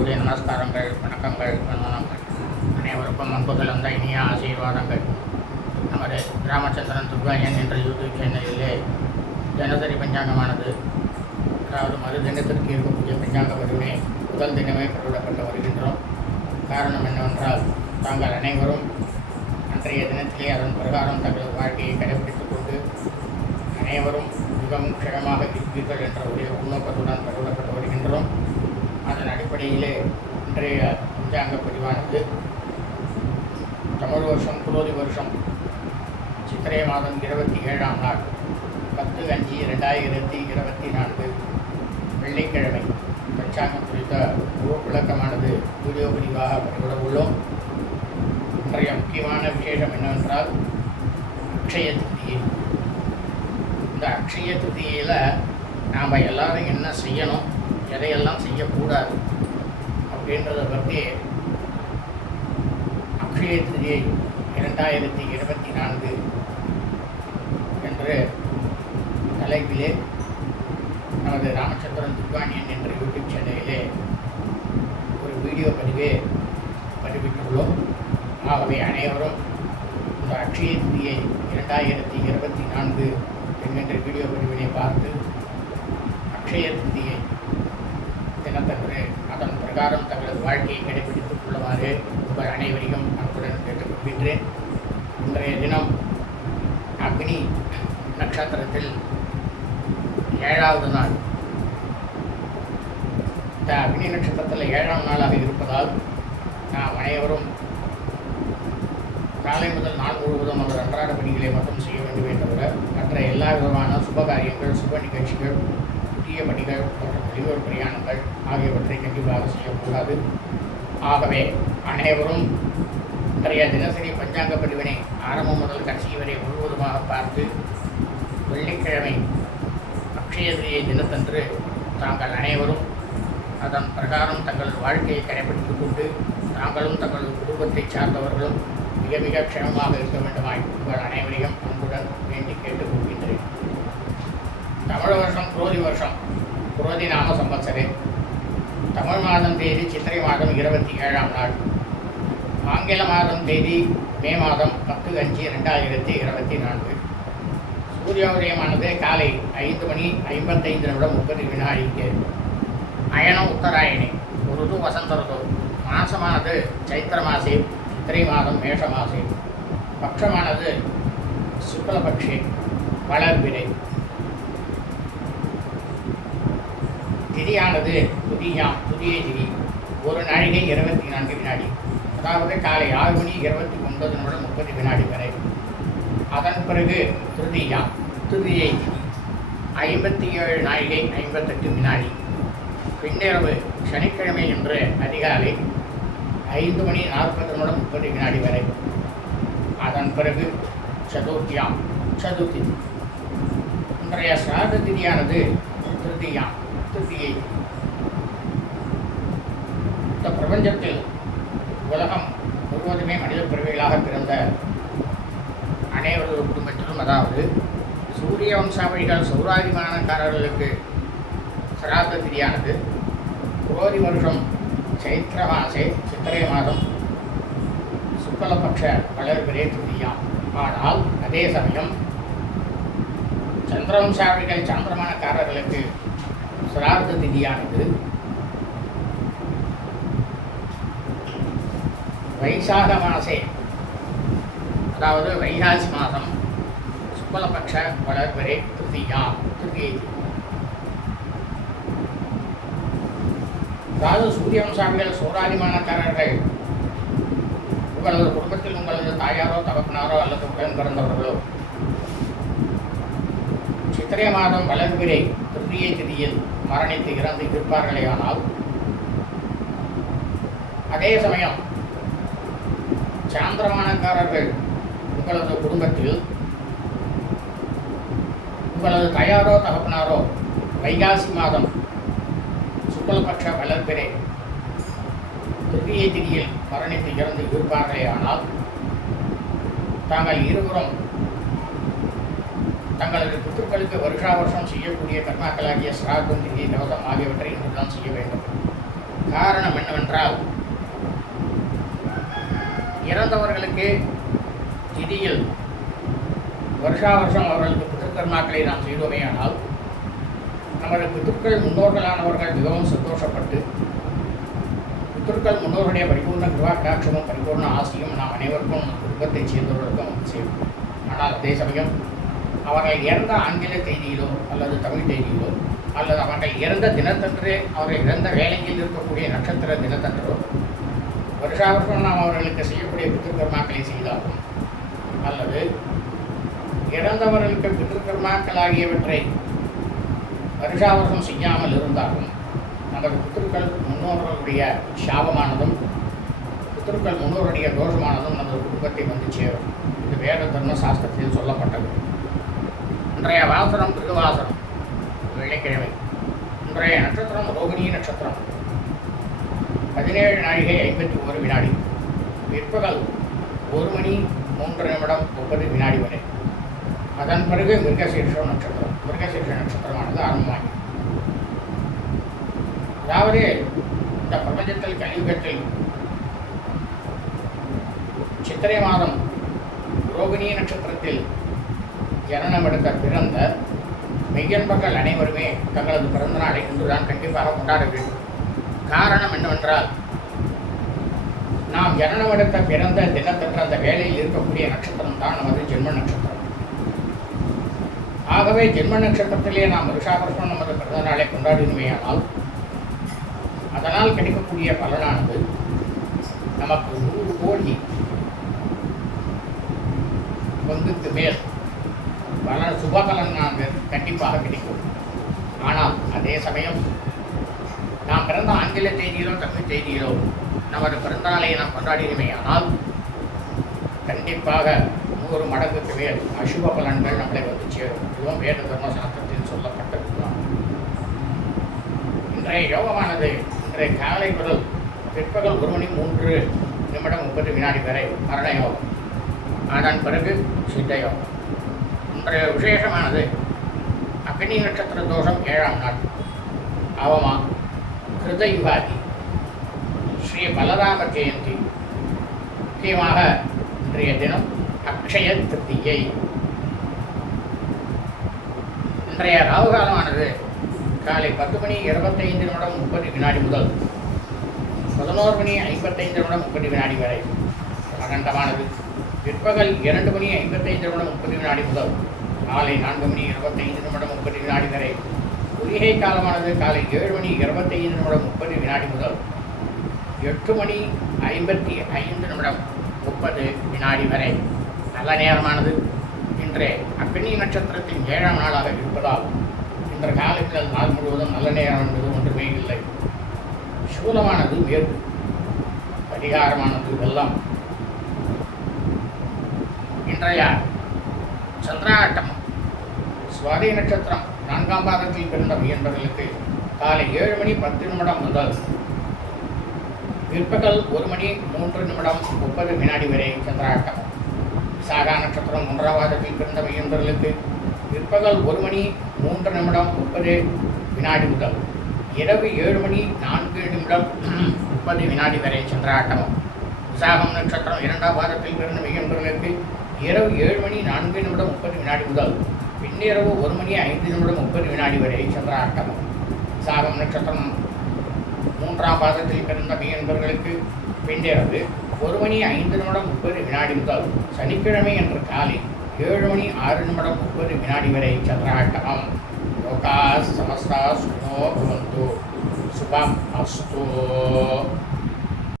முதற்கண் நமஸ்காரங்கள் வணக்கங்கள் வந்தனங்கள் அனைவருக்கும் அன்புகள் கலந்த இனிய ஆசீர்வாதங்கள். நமது ராமச்சந்திரன் துர்காயன் என்ற யூடியூப் சேனலிலே தினசரி பஞ்சாங்கமானது. அதாவது மறு தினத்திற்கு இருக்கக்கூடிய பஞ்சாங்க வருமே முதல் தினமே பெருவிடப்பட்டு வருகின்றோம். காரணம் என்னவென்றால் தாங்கள் அனைவரும் அன்றைய தினத்திலே அதன் பிரகாரம் தங்களது வாழ்க்கையை கடைபிடித்துக் கொண்டு அனைவரும் மிகவும் க்ஷயமாக இருப்பீர்கள் என்ற ஒரே உள்நோக்கத்துடன் கருதப்பட்டு வருகின்றோம் அதன் அடிப்படையிலே இன்றைய பஞ்சாங்க பதிவானது. தமிழ் வருஷம் குரோதி வருஷம் சித்திரை மாதம் இருபத்தி ஏழாம் நாள் பத்து அஞ்சு ரெண்டாயிரத்தி இருபத்தி நான்கு வெள்ளிக்கிழமை. பஞ்சாங்கம் குறித்த விளக்கமானது வீடியோ பதிவாக பதிவிட உள்ளோம். இன்றைய முக்கியமான விசேஷம் என்னவென்றால் அக்ஷய திருதியை இந்த அக்ஷய திருதியில் நாம் எல்லாரும் என்ன செய்யணும்? எதையெல்லாம் செய்யக்கூடாது? அப்படின்றத பற்றி அக்ஷய திதியை இரண்டாயிரத்தி இருபத்தி நான்கு என்று தலைப்பிலே நமது ராமச்சந்திரன் துர்காணியன் என்ற யூடியூப் சேனலிலே ஒரு வீடியோ பதிவே பதிவிட்டுள்ளோம். ஆகவே அனைவரும் இந்த அக்ஷய திதியை இரண்டாயிரத்தி இருபத்தி நான்கு என்கின்ற வீடியோ பதிவினை பார்த்து அக்ஷய திதியை தினத்தன்று பிரகாரம் தங்களது வாழ்க்கையை கடைபிடித்துக் கொள்ளுமாறு உங்கள் அனைவரையும் அன்புடன் கேட்டுக்கொள்கின்றேன். இன்றைய தினம் அக்னி நட்சத்திரத்தில் ஏழாவது நாள். இந்த அக்னி நட்சத்திரத்தில் ஏழாம் நாளாக இருப்பதால் நாம் அனைவரும் காலை முதல் நாள் முழுவதும் அவர் அன்றாட பணிகளை மட்டும் செய்ய வேண்டும் தவிர மற்ற எல்லா விதமான சுப காரியங்கள் சுப நிகழ்ச்சிகள் புதிய பணிகள் மற்றும் வெளியூர் பிரயாணங்கள் ஆகியவற்றை கண்டிப்பாக செய்யக்கூடாது. ஆகவே அனைவரும் இன்றைய தினசரி பஞ்சாங்க பதிவினை ஆரம்பம் முதல் கடைசி வரை முழுவதுமாக பார்த்து வெள்ளிக்கிழமை அக்ஷயதிரியை தினத்தன்று தாங்கள் அனைவரும் அதன் பிரகாரம் தங்கள் வாழ்க்கையை கடைபிடித்துக் கொண்டு தாங்களும் தங்கள் குடும்பத்தை சார்ந்தவர்களும் மிக மிக க்ஷமமாக இருக்க வேண்டுமாய் உங்கள் அனைவரையும் அன்புடன் வேண்டி கேட்டுக் தமிழ் வருஷம் குரோதி வருஷம் குரோதி நாம சம்பத்சரே தமிழ் மாதம் தேதி சித்திரை மாதம் இருபத்தி ஏழாம் நாள் ஆங்கில மாதம் தேதி மே மாதம் பத்து அஞ்சு ரெண்டாயிரத்தி இருபத்தி நான்கு சூரிய உதயமானது காலை ஐந்து மணி ஐம்பத்தைந்து நிமிடம் முப்பது வினாடிக்கு அயனம் உத்தராயணி ருது வசந்த ருது மாசமானது சைத்திர மாசே சித்திரை மாதம் மேஷ மாசே பட்சமானது சுக்லபக்ஷி வளர்பிறை திதியானது புதியாம் புதிய திதி. ஒரு நாழிகை இருபத்தி நான்கு வினாடி. அதாவது காலை ஆறு மணி இருபத்தி ஒன்பது நிமிடம் முப்பது வினாடி வரை. அதன் பிறகு திருதியாம் திருதியை திதி. ஐம்பத்தி ஏழு நாழிகை ஐம்பத்தெட்டு வினாடி. பின்னிரவு சனிக்கிழமை என்று அதிகாலை ஐந்து மணி நாற்பது நிமிடம் முப்பது வினாடி வரை. அதன் பிறகு சதுர்த்தியாம் சதுர்த்தி. இன்றைய சாத திதியானது திருதியாம் துதியை இந்த பிரபஞ்சத்தில் உலகம் முழுவதுமே மனித பிறவிகளாக பிறந்த அனைவரது குடும்பத்திலும் அதாவது சூரிய வம்சாவளிகள் சௌராதிமானக்காரர்களுக்கு சிராத திதியானது புரோதி வருஷம் சைத்திர மாசே சித்திரை மாதம் சுக்லபக்ஷ வளர்பிரே துதியாம். ஆனால் அதே சமயம் சந்திரவம்சாவளிகள் சாந்திரமானக்காரர்களுக்கு சிரார்த்த திதியானது வைசாக மாசே. அதாவது வைகாசி மாதம் சுக்லபக்ஷ வளர்வரே திருதியா திருதியை அதாவது சூரியவம்சாமிகள் சோராதிமானக்காரர்கள் உங்களது குடும்பத்தில் உங்களது தாயாரோ தகப்பனாரோ அல்லது உடன் பிறந்தவர்களோ சித்திரை மாதம் வளர்பிறை திருதியை திதியில் மரணித்து இறந்து இருப்பார்களேயானால் அதே சமயம் சாந்திரமானக்காரர்கள் உங்களது குடும்பத்தில் உங்களது தயாரோ தகப்பனாரோ வைகாசி மாதம் சுக்லபட்ச வளர்ப்பிலே திருவியை திரியில் மரணித்து இறந்து இருப்பார்களே ஆனால் தாங்கள் இருவரும் தங்களது புத்துக்களுக்கு வருஷா வருஷம் செய்யக்கூடிய கர்மாக்களாகிய சிராதம் திதி தவசம் ஆகியவற்றை இன்றுதான் செய்ய வேண்டும். காரணம் என்னவென்றால் இறந்தவர்களுக்கு திதியில் வருஷா வருஷம் அவர்களுக்கு பித்திருக்கர்மாக்களை நாம் செய்தோமே ஆனால் நமது பித்துக்கள் முன்னோர்களானவர்கள் மிகவும் சந்தோஷப்பட்டு பித்துக்கள் முன்னோருடைய பரிபூர்ண கிருபா கடாட்சமும் பரிபூர்ண ஆசையும் நாம் அனைவருக்கும் நம் குடும்பத்தைச் சேர்ந்தவர்களுக்கும் வந்து சேரும் ஆனால் அதே சமயம் அவர்கள் இறந்த ஆங்கில செய்தியிலோ அல்லது தமிழ் செய்தியிலோ அல்லது அவர்கள் இறந்த தினத்தன்றே அவர்கள் இறந்த வேலையில் இருக்கக்கூடிய நட்சத்திர தினத்தன்றோ வருஷா வருஷம் நாம் அவர்களுக்கு செய்யக்கூடிய பித்திருக்கர்மாக்களை செய்தாலும் அல்லது இறந்தவர்களுக்கு பித்திருக்கர்மாக்கள் ஆகியவற்றை வருஷா வருஷம் செய்யாமல் இருந்தாலும் நமது பித்திருக்கள் முன்னோர்களுடைய சாபமானதும் பித்திருக்கள் முன்னோருடைய தோஷமானதும் நமது குடும்பத்தை வந்து சேரும். இது வேத தர்ம சாஸ்திரத்தில் சொல்லப்பட்டது. இன்றைய வாசனம் திருவாசனம் வெள்ளிக்கிழமை இன்றைய நட்சத்திரம் ரோகிணி நட்சத்திரம். பதினேழு நாழிகை ஐம்பத்தி ஒரு வினாடி. பிற்பகல் ஒரு மணி மூன்று நிமிடம் முப்பது வினாடி வரை. அதன் பிறகு மிருகசீர்ஷம் நட்சத்திரம். மிருகசீர்ஷ நட்சத்திரமானது ஆரம்பமாகி. அதாவது இந்த பிரபஞ்சத்தில் கலியுகத்தில் சித்திரை மாதம் ரோகிணி நட்சத்திரத்தில் ஜனனமிடுத்த பிறந்த மெய்யன்பர்கள் அனைவருமே தங்களது பிறந்த நாளை இன்றுதான் கண்டிப்பாக கொண்டாட வேண்டும் காரணம் என்னவென்றால் நாம் ஜனனம் எடுத்த பிறந்த தினத்தன்று அந்த வேலையில் இருக்கக்கூடிய நட்சத்திரம் தான் நமது ஜென்ம நட்சத்திரம். ஆகவே ஜென்ம நட்சத்திரத்திலே நாம் வருஷாவருஷம் நமது பிறந்த நாளை கொண்டாடினுமேயானால் அதனால் கிடைக்கக்கூடிய பலனானது நமக்கு நூறு கோடி பங்குக்கு மேல் பல சுபபலன் பலனானது கண்டிப்பாக கிடைக்கும். ஆனால் அதே சமயம் நாம் பிறந்த ஆங்கில செய்தியிலோ தமிழ் செய்தியிலோ நமது பிறந்தநாளை நாம் கொண்டாடினமே ஆனால் கண்டிப்பாக நூறு மடங்குக்கு மேல் அசுப பலன்கள் நம்மளை வந்து சேரும். இதுவும் வேத தர்ம சாஸ்திரத்தில் சொல்லப்பட்டதுதான் இன்றைய யோகமானது இன்றைய காலை முதல் பிற்பகல் ஒரு மணி மூன்று நிமிடம் முப்பது வினாடி வரை மரண யோகம். அதன் பிறகு சித்த யோகம். இன்றைய விசேஷமானது. அக்னி நட்சத்திர தோஷம் ஏழாம் நாள். அவமா கிருதயுகாதி. ஸ்ரீ பலராம ஜெயந்தி. முக்கியமாக இன்றைய தினம் அக்ஷய திருத்தியை இன்றைய ராகுகாலமானது காலை பத்து மணி இருபத்தைந்து நிமிடம் முப்பது வினாடி முதல் பதினோரு மணி ஐம்பத்தைந்து நிமிடம் முப்பது வினாடி வரை. அகண்டமானது பிற்பகல் இரண்டு மணி ஐம்பத்தைந்து நிமிடம் முப்பது வினாடி முதல் காலை நான்கு மணி இருபத்தைந்து நிமிடம் முப்பது வினாடி வரை. குளிகை காலமானது காலை ஏழு மணி இருபத்தைந்து நிமிடம் முப்பது வினாடி முதல் எட்டு மணி ஐம்பத்தி ஐந்து நிமிடம் முப்பது வினாடி வரை. நல்ல நேரமானது. இன்று அக்னி நட்சத்திரத்தின் ஏழாம் நாளாக இருப்பதால் இன்று காலை முதல் நாள் முழுவதும் நல்ல நேரம் என்பது ஒன்றுமே இல்லை. சூலமானது மேற்கு. பரிகாரமானது வெள்ளம். இன்றைய சந்திராட்டம் சுவாதி நட்சத்திரம் நான்காம் பாதத்தில் பிறந்த என்பவர்களுக்கு காலை ஏழு மணி பத்து நிமிடம் முதல் பிற்பகல் ஒரு மணி மூன்று நிமிடம் முப்பது வினாடி வரை சந்திராட்டம். சாரா நட்சத்திரம் மூன்றாம் பாதத்தில் பிறந்த மையன்பர்களுக்கு பிற்பகல் ஒரு மணி மூன்று நிமிடம் முப்பது வினாடி முதல் இரவு ஏழு மணி நான்கு நிமிடம் முப்பது வினாடி வரை சந்திராட்டமம் விசாகம் நட்சத்திரம் இரண்டாம் பாதத்தில் பிறந்த மையன்பர்களுக்கு இரவு ஏழு மணி நான்கு நிமிடம் முப்பது வினாடி முதல் பின்னிரவு ஒரு மணி ஐந்து நிமிடம் முப்பது வினாடி வரை சந்திராட்டமம் சாகம் நட்சத்திரம் மூன்றாம் பாதத்தில் பிறந்த மீனவர்களுக்கு பின்னிரவு ஒரு மணி ஐந்து நிமிடம் முப்பது வினாடி முதல் சனிக்கிழமை என்ற காலை ஏழு மணி ஆறு நிமிடம் முப்பது வினாடி வரை சந்திராட்டமம் லோகா சமஸ்தா சுகோ பவந்து. சுபம் அஸ்தோ.